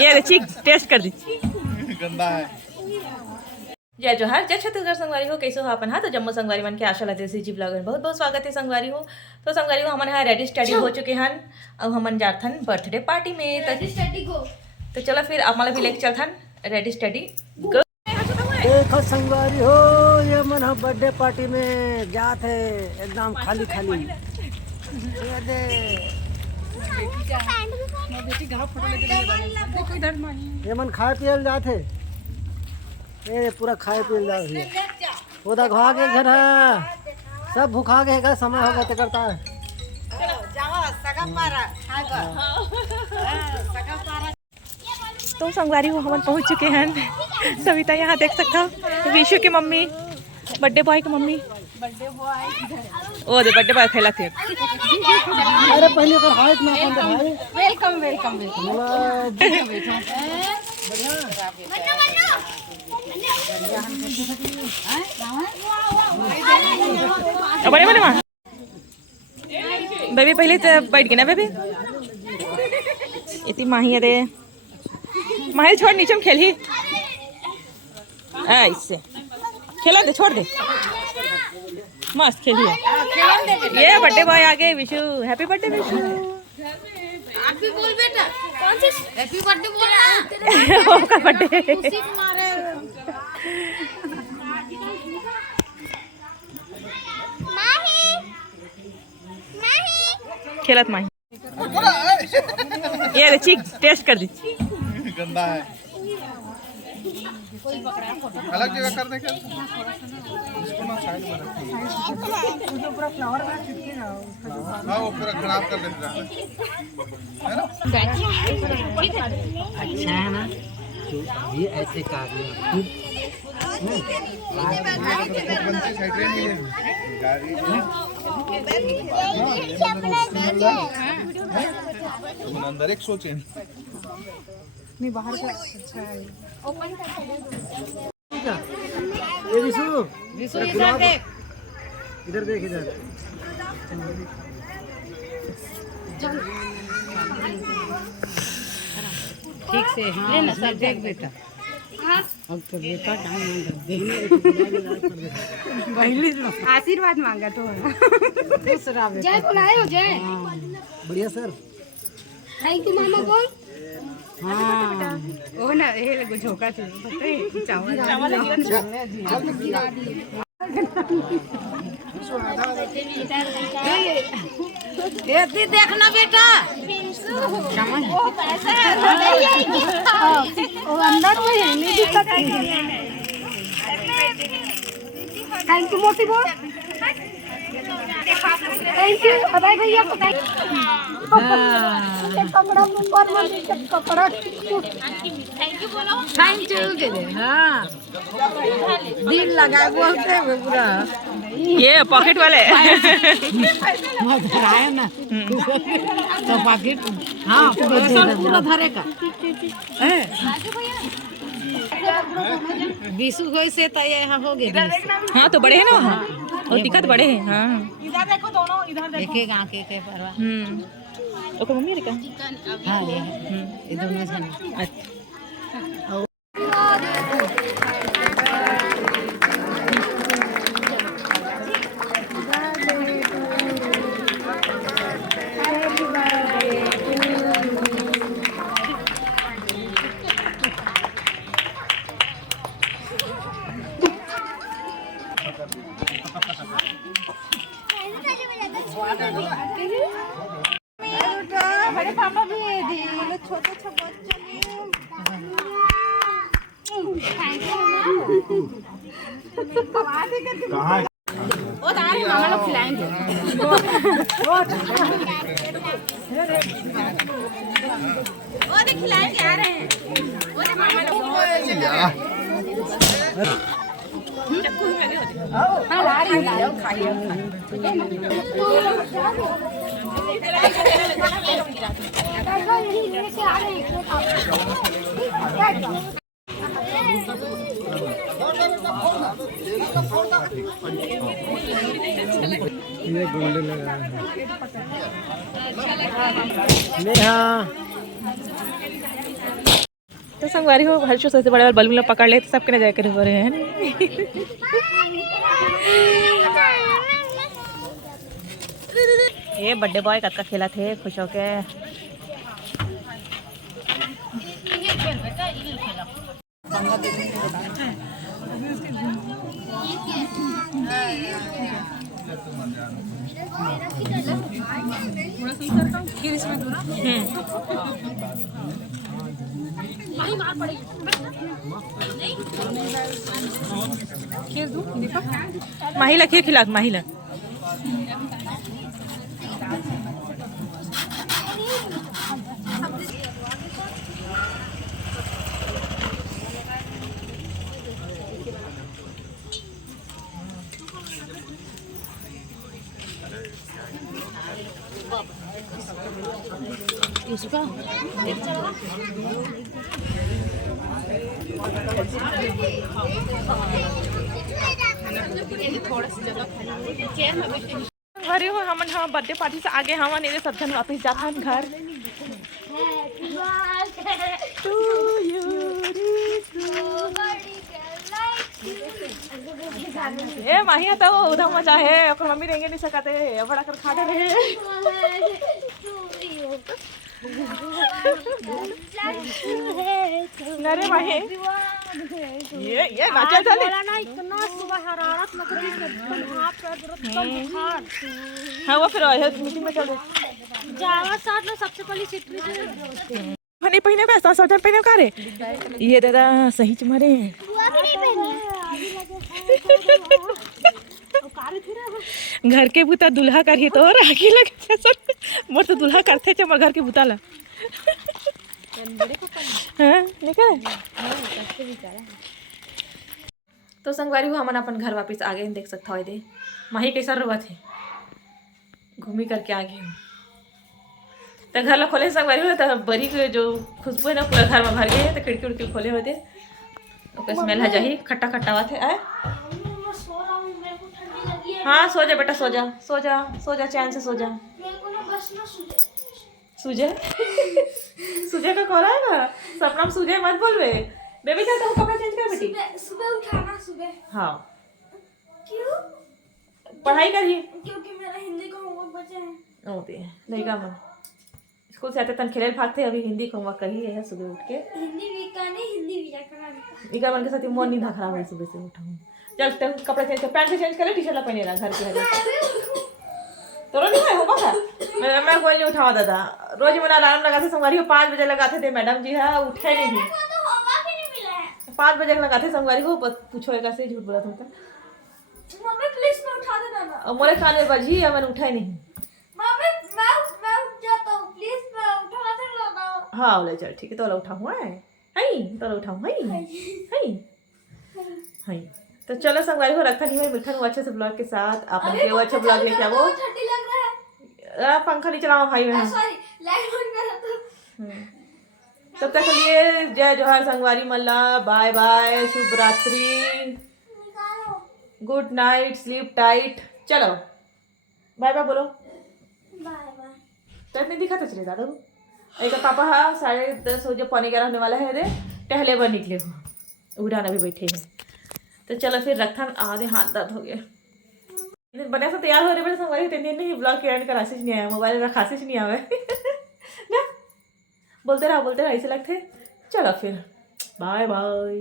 ये चीक टेस्ट कर दी गंदा है। जय जोहार जय छत्तीसगढ़ संगवारी हो कैसे हो अपन हाँ तो जम्मू संगवारी मन के आशा लगते जी ब्लॉग में बहुत बहुत स्वागत है संगवारी हो। तो संगवारी हो हमन यहाँ रेडी स्टडी हो चुके हैं अब हमन जाथन बर्थडे पार्टी में तो चलो फिर आप भी लेके चलथन रेडी स्टडी गो। देखो संगवारी हो ये मन हम बर्थडे पार्टी में जाते एकदम खाली खाली ये दे ये मन खाए पियल जाते ये पूरा खाए पियल जाते उधर घा के घर है सब भूखा के का समय होगा तो करता है। तो संगवारी हो हम पहुंच चुके हैं सविता यहाँ देख सकता हो विशु की मम्मी बर्थडे बॉय की मम्मी ओ दे बर्थडे बॉय खेला थे। अरे पहले कर हाइट ना अपन भाई वेलकम वेलकम वेलकम बड़े बड़े माँ बेबी पहले तो बैठ गई ना बेबी इतनी माही अरे माही छोड़ नीचे में खेली इससे खेला दे छोड़ दे मस्त खेलिए। ये बर्थडे बॉय आ गए Vishu happy birthday Vishu happy बोल बेटा कौन सी हैप्पी बर्थडे बोल ना का बर्थडे खुशी के मारे खेलत माही ये चीक टेस्ट कर दी गंदा है। अलग जगह कर दे क्या? इसको ना साइड में रखो। पूरा फ्लावर में चिपके ना हाँ वो पूरा खराब कर देता है ना। अच्छा है ना तो ये ऐसे काट साइड में नहीं है गाड़ी अंदर एक सोचे नहीं बाहर का अच्छा है ओपन कर ये विशु विशु इधर देख इधर देख इधर ठीक से हाँ ना सर देख बेटा अब तो बेटा आशीर्वाद मांगा तो दूसरा बेटा जय बुलाए हो जय बढ़िया सर थैंक यू मामा को हाँ वो ना ये लगो झोंका थे चावल चावल गिरा दिए ये देखना बेटा वो अंदर में है नहीं दिक्कत थैंक यू मोटी बोल थैंक यू अरे भैया को कपड़ा ऊपर में कपड़ा थैंक यू बोलो थैंक यू के दे हाँ दिल लगा बोलते हैं पूरा ये पॉकेट वाले मजा आया ना तो पॉकेट हाँ पूरा धरेगा बीसू हो से तो ये हो गए हाँ तो बड़े हैं ना वहाँ और दिक्कत बड़े हैं हाँ इधर देखो दोनों इधर देखो एक आंख एक परवा ओके मम्मी रे का हाँ ये दोनों जने अच्छा बड़े पापा भी है छोटे छोटे कहाँ वो तारे मामा लोग खिलाएंगे वो देख खिलाएंगे आ रहे हैं वो देख मामा लोग हाँ ला रही हूँ खाइए ये गोल्डन लगा है नेहा तो संगवारी हो हर चीज सबसे बड़ा बल्ब पकड़ ले तो सबके नजर करे हो रहे हैं ये बर्थडे बॉय कद का खेला थे खुश होके माहिला खीर खिला माहिला अरे हो हम बर्थडे पार्टी से आगे हम नहीं सब जन वापस जाता हम घर ए माहिया तो उधर मजा है अपन मम्मी रहेंगे नहीं सकते बड़ा कर खाते रहे अरे माही ये नाचा चले इतना सुबह हरारत लग रही है एकदम हाथ पैर दर्द एकदम बुखार हाँ वो फिर मीटिंग में चल जावा साथ में सबसे पहले सिटरी से पहने पहने का साथ साथ पहने का रे ये दादा सही तुम्हारे घर के बुता दुल्हा करिए तो राखी लगे मोर तो दुल्हा करते थे घर के बुता ला हाँ निकल तो संगवारी हो हमन अपन घर वापस आ गए देख सकता हो दे माही कैसा रोवा थे घूमी करके आ गई हूँ तो घर ला खोले संगवारी हो तो बरी के जो खुशबू है ना पूरा घर में भर गए तो खिड़की उड़की खोले होते तो स्मेल है जाही खट्टा खट्टा हुआ थे आए हाँ सो जा बेटा सो जा सो जा सो जा चैन से सो जा सूजे सूजे का कोरा है ना सपना में सूजे मत बोलवे बेबी जाता हूँ कपड़ा चेंज कर बेटी सुबह उठाना सुबह हाँ क्यों पढ़ाई करिए क्योंकि मेरा हिंदी का होमवर्क बचे हैं होते हैं नहीं का मन स्कूल से आते तन खेले भागते अभी हिंदी का होमवर्क करिए है सुबह उठ के हिंदी वीक का नहीं हिंदी व्याकरण का इका मन के साथ मन नहीं था खराब है सुबह से उठाऊँ चल कपड़ा चेंज कर पैंट से चेंज कर ले टी शर्ट ला पहने रहा घर के हरे तो रोज नहीं होगा क्या मैं कोई नहीं उठावा दादा रोज मैंने अलार्म लगाते संगवारी को 5 बजे लगाते थे मैडम जी है उठे नहीं थी तो होमवर्क ही नहीं मिला है 5 बजे लगाते संगवारी को पूछो एक ऐसे झूठ बोला था मम्मी प्लीज मैं उठा देना ना और मोरे कान में बजी है मैंने उठा ही नहीं मम्मी मैं उठ जाता हूँ प्लीज मैं उठा देना ना हाँ बोले चल ठीक है तो उठाऊँ है तो उठाऊँ है तो चलो संगवारी को रखा नहीं है मिठन वो अच्छे से ब्लॉग के साथ आप वो अच्छा ब्लॉग लेके आओ ठंडी लग रहा है पंखा नहीं चलाओ भाई बहन सॉरी लाइट बंद करा तो तब तक के लिए जय जोहार संगवारी मल्ला बाय बाय शुभ रात्रि निकालो गुड नाइट स्लीप टाइट चलो बाय बाय बोलो बाय बाय तब नहीं दिखा तो चले दादा एक पापा हाँ 10:30 बजे 11:15 होने वाला है रे टहले बार निकले हो उड़ान अभी बैठे हैं तो चलो फिर रखा आधे हाथ दर्द हो गए बने से तैयार हो रहे बड़े संगवारी 3 दिन नहीं ब्लॉग के एंड का खासिश नहीं आया मोबाइल में खासिश नहीं आवे ना बोलते रहा ऐसे लगते चलो फिर बाय बाय